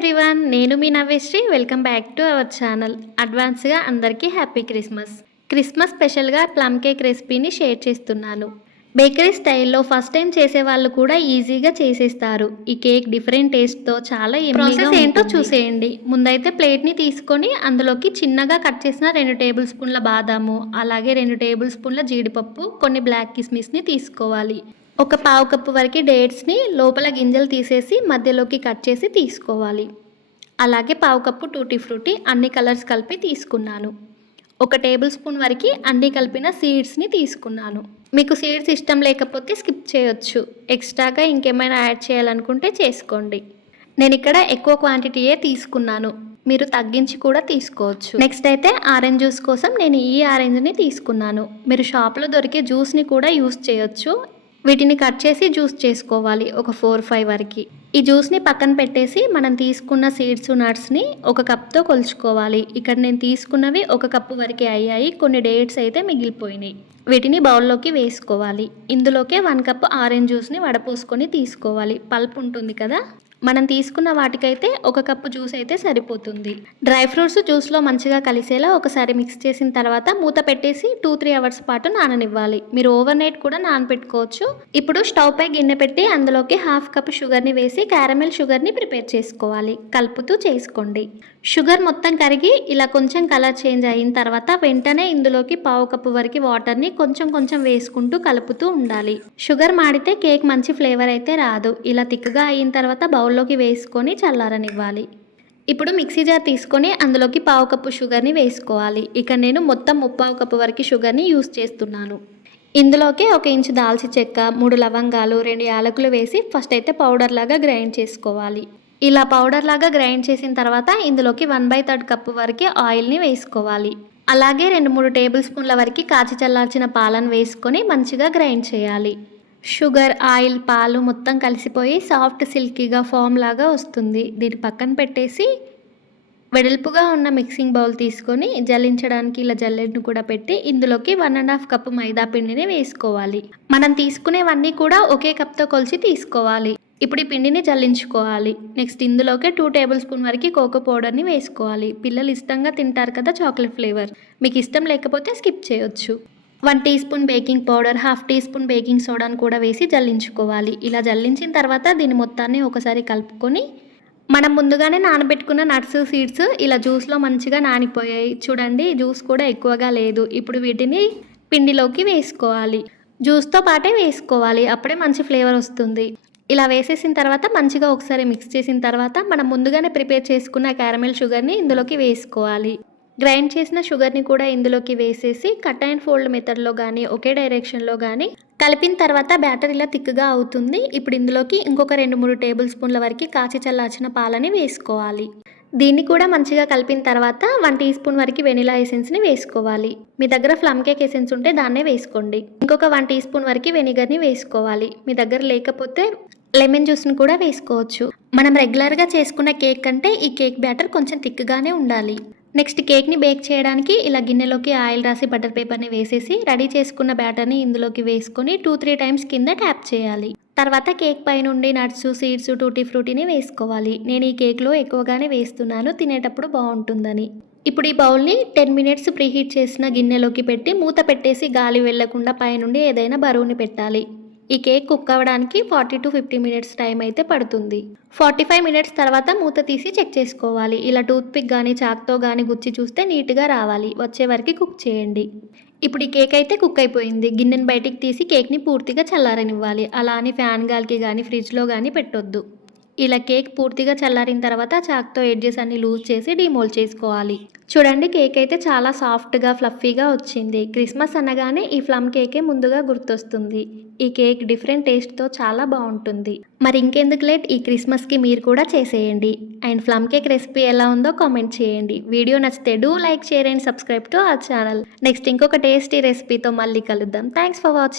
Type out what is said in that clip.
Everyone నేను మీ Navyasri. Welcome back to our channel అడ్వాన్స్గా అందరికీ హ్యాపీ క్రిస్మస్ క్రిస్మస్ స్పెషల్గా ప్లమ్ కేక్ రెసిపీని షేర్ చేస్తున్నాను బేకరీ స్టైల్లో ఫస్ట్ టైం చేసే వాళ్ళు కూడా ఈజీగా చేసేస్తారు. ఈ కేక్ డిఫరెంట్ టేస్ట్తో చాలా ప్రాసెస్ ఏంటో చూసేయండి. ముందైతే ప్లేట్ని తీసుకొని అందులోకి చిన్నగా కట్ చేసిన రెండు టేబుల్ స్పూన్ల బాదాము అలాగే రెండు టేబుల్ స్పూన్ల జీడిపప్పు కొన్ని బ్లాక్ కిస్మిస్ని తీసుకోవాలి. ఒక పావు కప్పు వరకు డేట్స్ని లోపల గింజలు తీసేసి మధ్యలోకి కట్ చేసి తీసుకోవాలి. అలాగే పావు కప్పు టూటీ ఫ్రూటీ అన్ని కలర్స్ కలిపి తీసుకున్నాను. ఒక టేబుల్ స్పూన్ వరకు అన్ని కలిపిన సీడ్స్ని తీసుకున్నాను. మీకు సీడ్స్ ఇష్టం లేకపోతే స్కిప్ చేయొచ్చు. ఎక్స్ట్రాగా ఇంకేమైనా యాడ్ చేయాలనుకుంటే చేసుకోండి. నేను ఇక్కడ ఎక్కువ క్వాంటిటీయే తీసుకున్నాను. మీరు తగ్గించి కూడా తీసుకోవచ్చు. నెక్స్ట్ అయితే ఆరెంజ్ జ్యూస్ కోసం నేను ఈ ఆరెంజ్ని తీసుకున్నాను. మీరు షాప్లో దొరికే జ్యూస్ని కూడా యూస్ చేయొచ్చు. వీటిని కట్ చేసి జ్యూస్ చేసుకోవాలి ఒక ఫోర్ ఫైవ్ వరకు. ఈ జ్యూస్ని పక్కన పెట్టేసి మనం తీసుకున్న సీడ్స్ నట్స్ని ఒక కప్తో కొలుచుకోవాలి. ఇక్కడ నేను తీసుకున్నవి ఒక కప్పు వరకే అయ్యాయి. కొన్ని డేట్స్ అయితే మిగిలిపోయినాయి. వీటిని బౌల్లోకి వేసుకోవాలి. ఇందులోకే వన్ కప్ ఆరెంజ్ జ్యూస్ని వడపోసుకొని తీసుకోవాలి. పల్ప్ ఉంటుంది కదా? మనం తీసుకున్న వాటికైతే ఒక కప్పు జ్యూస్ అయితే సరిపోతుంది. డ్రై ఫ్రూట్స్ జ్యూస్లో మంచిగా కలిసేలా ఒకసారి మిక్స్ చేసిన తర్వాత మూత పెట్టేసి టూ త్రీ అవర్స్ పాటు నాననివ్వాలి. మీరు ఓవర్ నైట్ కూడా నానబెట్టుకోవచ్చు ఇప్పుడు స్టవ్ పై గిన్నె పెట్టి అందులోకి హాఫ్ కప్ షుగర్ని వేసి క్యారమెల్ షుగర్ని ప్రిపేర్ చేసుకోవాలి. కలుపుతూ చేసుకోండి. షుగర్ మొత్తం కరిగి ఇలా కొంచెం కలర్ చేంజ్ అయిన తర్వాత వెంటనే ఇందులోకి పావు కప్పు వరకు వాటర్ని కొంచెం కొంచెం వేసుకుంటూ కలుపుతూ ఉండాలి. షుగర్ మాడితే కేక్ మంచి ఫ్లేవర్ అయితే రాదు. ఇలా తిక్కగా అయిన తర్వాత బౌల్లోకి వేసుకొని చల్లారనివ్వాలి. ఇప్పుడు మిక్సీ జార్ తీసుకొని అందులోకి పావు కప్పు షుగర్ని వేసుకోవాలి. ఇక నేను మొత్తం ముప్పావు కప్పు వరకు షుగర్ని యూస్ చేస్తున్నాను. ఇందులోకి ఒక ఇంచు దాల్చి చెక్క మూడు లవంగాలు రెండు యాలకులు వేసి ఫస్ట్ అయితే పౌడర్ లాగా గ్రైండ్ చేసుకోవాలి. ఇలా పౌడర్ లాగా గ్రైండ్ చేసిన తర్వాత ఇందులోకి వన్ బై థర్డ్ కప్పు వరకు ఆయిల్ని వేసుకోవాలి. అలాగే రెండు మూడు టేబుల్ స్పూన్ల వరకు కాచి చల్లార్చిన పాలను వేసుకొని మంచిగా గ్రైండ్ చేయాలి. షుగర్ ఆయిల్ పాలు మొత్తం కలిసిపోయి సాఫ్ట్ సిల్కీగా ఫామ్ లాగా వస్తుంది. దీన్ని పక్కన పెట్టేసి వెడల్పుగా ఉన్న మిక్సింగ్ బౌల్ తీసుకొని జల్లించడానికి ఇలా జల్లెడ్ను కూడా పెట్టి ఇందులోకి one and half cup maida పిండిని వేసుకోవాలి. మనం తీసుకునేవన్నీ కూడా ఒకే కప్తో కొలిచి తీసుకోవాలి. ఇప్పుడు ఈ పిండిని చల్లించుకోవాలి. నెక్స్ట్ ఇందులోకి టూ టేబుల్ స్పూన్ వరకు కోకో పౌడర్ని వేసుకోవాలి. పిల్లలు ఇష్టంగా తింటారు కదా చాక్లెట్ ఫ్లేవర్ మీకు ఇష్టం లేకపోతే స్కిప్ చేయొచ్చు. One teaspoon baking powder half teaspoon baking సోడాను కూడా వేసి జల్లించుకోవాలి ఇలా జల్లించిన తర్వాత దీని మొత్తాన్ని ఒకసారి కలుపుకొని మనం ముందుగానే నానబెట్టుకున్న నట్స్ సీడ్స్ ఇలా జ్యూస్లో మంచిగా నానిపోయాయి. చూడండి జ్యూస్ కూడా ఎక్కువగా లేదు. ఇప్పుడు వీటిని పిండిలోకి వేసుకోవాలి. జ్యూస్తో పాటే వేసుకోవాలి. అప్పుడే మంచి ఫ్లేవర్ వస్తుంది. ఇలా వేసేసిన తర్వాత మంచిగా ఒకసారి మిక్స్ చేసిన తర్వాత మనం ముందుగానే ప్రిపేర్ చేసుకున్న క్యారమెల్ షుగర్ని ఇందులోకి వేసుకోవాలి. గ్రైండ్ చేసిన షుగర్ని కూడా ఇందులోకి వేసేసి కట్ అండ్ ఫోల్డ్ మెథడ్లో కానీ ఒకే డైరెక్షన్లో కానీ కలిపిన తర్వాత బ్యాటర్ ఇలా థిక్గా అవుతుంది. ఇప్పుడు ఇందులోకి ఇంకొక రెండు మూడు టేబుల్ స్పూన్ల వరకు కాచి చల్లార్చిన పాలని వేసుకోవాలి. దీన్ని కూడా మంచిగా కలిపిన తర్వాత వన్ టీ స్పూన్ వరకు వెనిలా ఎసెన్స్ని వేసుకోవాలి. మీ దగ్గర ఫ్లమ్ కేక్ ఎసెన్స్ ఉంటే దాన్నే వేసుకోండి. ఇంకొక వన్ టీ స్పూన్ వరకు వెనిగర్ని వేసుకోవాలి. మీ దగ్గర లేకపోతే లెమన్ జ్యూస్ని కూడా వేసుకోవచ్చు. మనం రెగ్యులర్గా చేసుకున్న కేక్ కంటే ఈ కేక్ బ్యాటర్ కొంచెం థిక్గానే ఉండాలి. నెక్స్ట్ కేక్ని బేక్ చేయడానికి ఇలా గిన్నెలోకి ఆయిల్ రాసి బటర్ పేపర్ని వేసేసి రెడీ చేసుకున్న బ్యాటర్ని ఇందులోకి వేసుకొని టూ త్రీ టైమ్స్ కింద ట్యాప్ చేయాలి. తర్వాత కేక్ పైనుండి నట్స్ సీడ్స్ టూటీ ఫ్రూటీని వేసుకోవాలి. నేను ఈ కేక్లో ఎక్కువగానే వేస్తున్నాను తినేటప్పుడు బాగుంటుందని. ఇప్పుడు ఈ బౌల్ని టెన్ మినిట్స్ ప్రీహీట్ చేసిన గిన్నెలోకి పెట్టి మూత పెట్టేసి గాలి వెళ్ళకుండా పైనుండి ఏదైనా బరువుని పెట్టాలి. ఈ కేక్ కుక్ అవ్వడానికి forty to fifty minutes time అయితే పడుతుంది. ఫార్టీ ఫైవ్ మినిట్స్ తర్వాత మూత తీసి చెక్ చేసుకోవాలి. ఇలా టూత్పిక్ కానీ చాక్తో కానీ గుచ్చి చూస్తే నీట్గా రావాలి. వచ్చే వరకు కుక్ చేయండి. ఇప్పుడు ఈ కేక్ అయితే కుక్ అయిపోయింది. గిన్నెని బయటికి తీసి కేక్ని పూర్తిగా చల్లారనివ్వాలి. అలా అని ఫ్యాన్ గాలికి కానీ ఫ్రిడ్జ్లో కానీ పెట్టొద్దు. ఇలా కేక్ పూర్తిగా చల్లారిన తర్వాత చాక్తో ఎడ్జెస్ అన్ని లూజ్ చేసి డిమోల్డ్ చేసుకోవాలి. చూడండి కేక్ అయితే చాలా సాఫ్ట్గా ఫ్లఫీగా వచ్చింది. క్రిస్మస్ అనగానే ఈ ఫ్లమ్ కేకే ముందుగా గుర్తొస్తుంది. ఈ కేక్ డిఫరెంట్ టేస్ట్తో చాలా బాగుంటుంది. మరి ఇంకెందుకు లేట్? ఈ క్రిస్మస్కి మీరు కూడా చేసేయండి. అండ్ ఫ్లమ్ కేక్ రెసిపీ ఎలా ఉందో కామెంట్ చేయండి. వీడియో నచ్చితే do like share and subscribe to our channel. Next ఇంకొక టేస్టీ రెసిపీతో మళ్ళీ కలుద్దాం. Thanks for watching